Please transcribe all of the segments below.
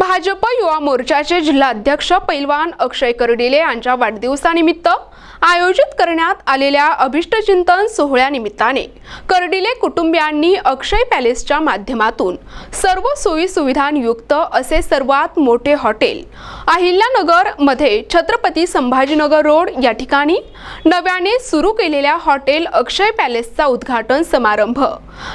भाजप युवा मोर्चाचे जिल्हाध्यक्ष पैलवान अक्षय करडिले यांच्या वाढदिवसानिमित्त आयोजित करण्यात आलेल्या अभिष्टचिंतन सोहळ्यानिमित्ताने करडिले कुटुंबियांनी अक्षय पॅलेसच्या माध्यमातून सर्व सोयी सुविधांयुक्त असे सर्वात मोठे हॉटेल अहिल्यानगरमध्ये छत्रपती संभाजीनगर रोड या ठिकाणी नव्याने सुरू केलेल्या हॉटेल अक्षय पॅलेसचा उद्घाटन समारंभ.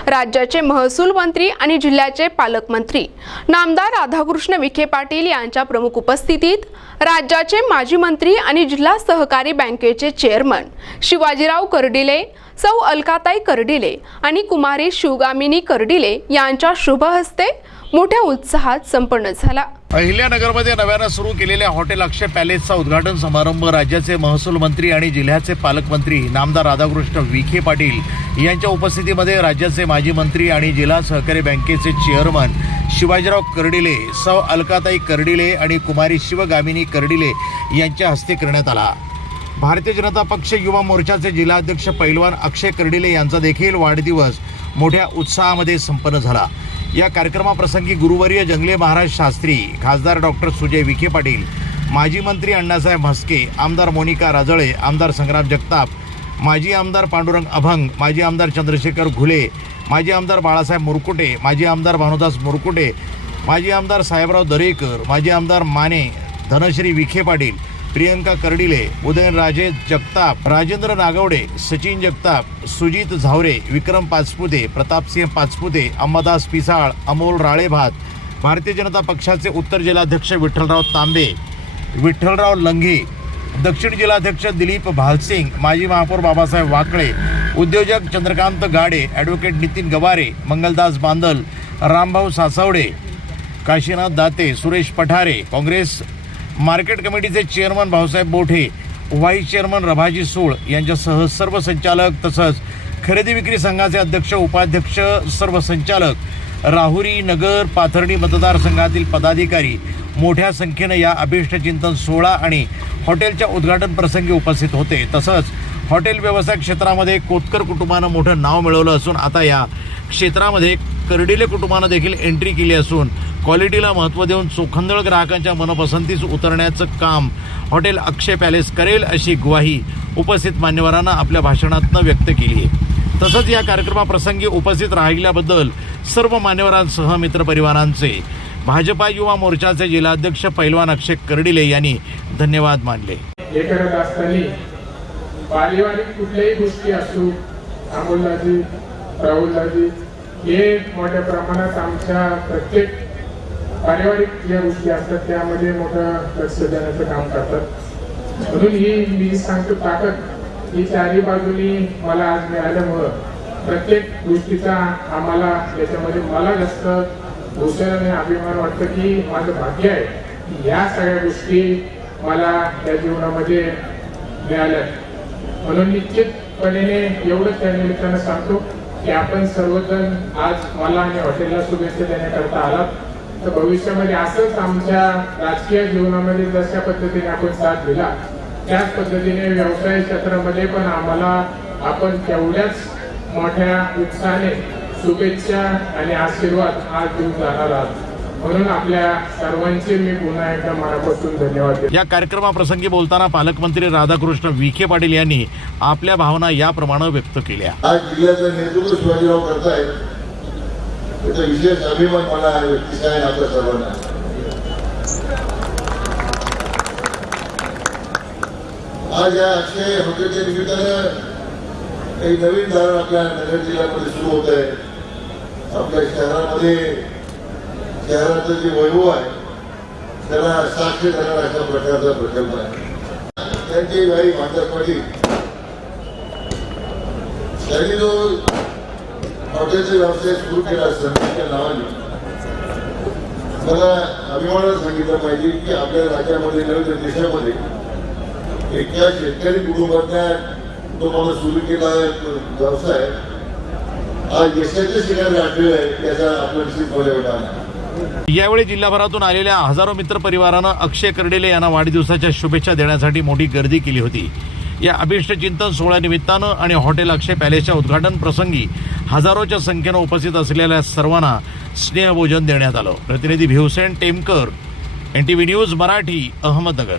राज्याचे महसूल मंत्री आणि जिल्ह्याचे पालकमंत्री नामदार राधाकृष्ण विखे पाटील यांच्या प्रमुख उपस्थितीत राज्याचे माजी मंत्री आणि जिल्हा सहकारी बँकेचे चेअरमन शिवाजीराव कर्डिले सौ अलकाताई कर्डिले आणि कुमारी शिवगामिनी कर्डिले यांच्या शुभ हस्ते मोठ्या उत्साहात संपन्न झाला. अहिल्यानगरमध्ये नव्यानं सुरू केलेल्या हॉटेल अक्षय पॅलेसचा उद्घाटन समारंभ राज्याचे महसूल मंत्री आणि जिल्ह्याचे पालकमंत्री नामदार राधाकृष्ण विखे पाटील यांच्या उपस्थितीमध्ये राज्याचे माजी मंत्री आणि जिल्हा सहकारी बँकेचे चेअरमन शिवाजीराव कर्डिले सौ अलकाताई कर्डिले आणि कुमारी शिवगामिनी कर्डिले यांच्या हस्ते करण्यात आला. भारतीय जनता पक्ष युवा मोर्चाचे जिल्हाध्यक्ष पैलवान अक्षय कर्डिले यांचा देखील वाढदिवस मोठ्या उत्साहामध्ये संपन्न झाला. या कार्यक्रमाप्रसंगी गुरुवर्य जंगले महाराज शास्त्री खासदार डॉक्टर सुजय विखे पाटील माजी मंत्री अण्णासाहेब म्हस्के आमदार मोनिका राजळे आमदार संग्राम जगताप माजी आमदार पांडुरंग अभंग माजी आमदार चंद्रशेखर घुले माजी आमदार बाळासाहेब मुरकुटे माजी आमदार भानुदास मुरकुटे माजी आमदार साहेबराव दरेकर माजी आमदार माने धनश्री विखे पाटील प्रियंका कर्डिले उदयनराजे जगताप राजेंद्र नागवडे सचिन जगताप सुजित झावरे विक्रम पाचपुते प्रतापसिंह पाचपुते अंबादास पिसाळ अमोल राळेभात भारतीय जनता पक्षाचे उत्तर जिल्हाध्यक्ष विठ्ठलराव तांबे विठ्ठलराव लंघे दक्षिण जिल्हाध्यक्ष दिलीप भालसिंग माजी महापौर बाबासाहेब वाकळे उद्योजक चंद्रकांत गाडे ॲडव्होकेट नितीन गवारे मंगलदास बांदल रामभाऊ सासवडे काशीनाथ दाते सुरेश पठारे काँग्रेस मार्केट कमिटीचे chairman Bhausaheb Bothe vice chairman Rabhaji Sul यांच्यासह सर्व संचालक तसंच खरेदी विक्री संघाचे अध्यक्ष उपाध्यक्ष सर्व संचालक राहुरी नगर पाथर्डी मतदारसंघातील पदाधिकारी मोठ्या संख्येनं या अभिष्टचिंतन सोहळा आणि हॉटेलच्या उद्घाटन प्रसंगी उपस्थित होते. तसंच हॉटेल व्यवसाय क्षेत्रामध्ये कोतकर कुटुंबानं मोठं नाव मिळवलं असून आता या क्षेत्रामध्ये कर्डिले कुटुंबानं देखील एंट्री केली असून क्वालिटीला महत्त्व देऊन चोखंदळ ग्राहकांच्या मनपसंतीस उतरण्याचं काम हॉटेल अक्षय पॅलेस करेल अशी ग्वाही उपस्थित मान्यवरांना आपल्या भाषणातनं व्यक्त केली आहे. तसंच या कार्यक्रमाप्रसंगी उपस्थित राहिल्याबद्दल सर्व मान्यवरांसह मित्रपरिवारांचे भाजपा युवा मोर्चाचे जिल्हाध्यक्ष पैलवान अक्षय कर्डिले यांनी धन्यवाद मानले. हे करत असताना पारिवारिक कुठल्याही गोष्टी असू अमोलदाजी राहुलदाजी हे मोठ्या प्रमाणात आमच्या प्रत्येक पारिवारिक ज्या गोष्टी असतात त्यामध्ये मोठं लक्ष देण्याचं काम करतात. म्हणून ही मी सांगतो ताकद. ही चारही बाजूनी मला आज मिळाल्यामुळं प्रत्येक गोष्टीचा आम्हाला याच्यामध्ये मला जास्त भूषण आणि अभिमान वाटतं की माझं भाग्य आहे की या सगळ्या गोष्टी मला या जीवनामध्ये मिळाल्या. म्हणून निश्चितपणे एवढंच त्या निमित्तानं सांगतो की आपण सर्वजण आज मला आणि हॉटेलला शुभेच्छा देण्याकरता आलात. तर भविष्यामध्ये असंच आमच्या राजकीय जीवनामध्ये जशा पद्धतीने आपण साथ दिला त्याच पद्धतीने व्यवसाय क्षेत्रामध्ये पण आम्हाला आपण तेवढ्याच मोठ्या उत्साहाने शुभेच्छा आणि आशीर्वाद आज देऊन जाणार आहात. म्हणून आपल्या सर्वांचे मी पुन्हा एकदा मनापासून धन्यवाद देतो. या कार्यक्रमाप्रसंगी बोलताना पालकमंत्री राधाकृष्ण विखे पाटील यांनी आपल्या भावना याप्रमाणे व्यक्त केल्या. आज जिल्ह्याचं नेतृत्व शिवाजीराव करतायत. त्याचा विशेष अभिमान मला व्यक्तीचा आहे आपल्या सर्वांना आज या अक्षय हॉटेलच्या निमित्तानं एक नवीन धरण आपल्या नगर जिल्ह्यामध्ये सुरू होत आहे आपल्या शहरामध्ये शहराचं जे वैभव आहे त्याला साक्ष धरण अशा प्रकारचा प्रकल्प आहे त्यांची काही माता पाटील त्यांनी जो हॉटेलचा व्यवसाय सुरू केला संस्थेच्या नावाने मला अभिमानानं सांगितलं पाहिजे की आपल्या राज्यामध्ये नव्हे तर देशामध्ये एका शेतकरी कुटुंबातल्या तो माणूस सुरू केला व्यवसाय हा यशाच्या शिखर गाठलेला आहे त्याचा आपला निश्चितपणे अभिमान यावेळी जिल्हाभरातून आलेल्या हजारो मित्र परिवारानं अक्षय कर्डेले यांना वाढदिवसाच्या शुभेच्छा देण्यासाठी मोठी गर्दी केली होती. या अभिष्टचिंतन सोहळ्यानिमित्तानं आणि हॉटेल अक्षय पॅलेसच्या उद्घाटन प्रसंगी हजारोच्या संख्येनं उपस्थित असलेल्या सर्वांना स्नेहभोजन देण्यात आलं. प्रतिनिधी Bhivsen Temkar N T V news Marathi Ahmednagar.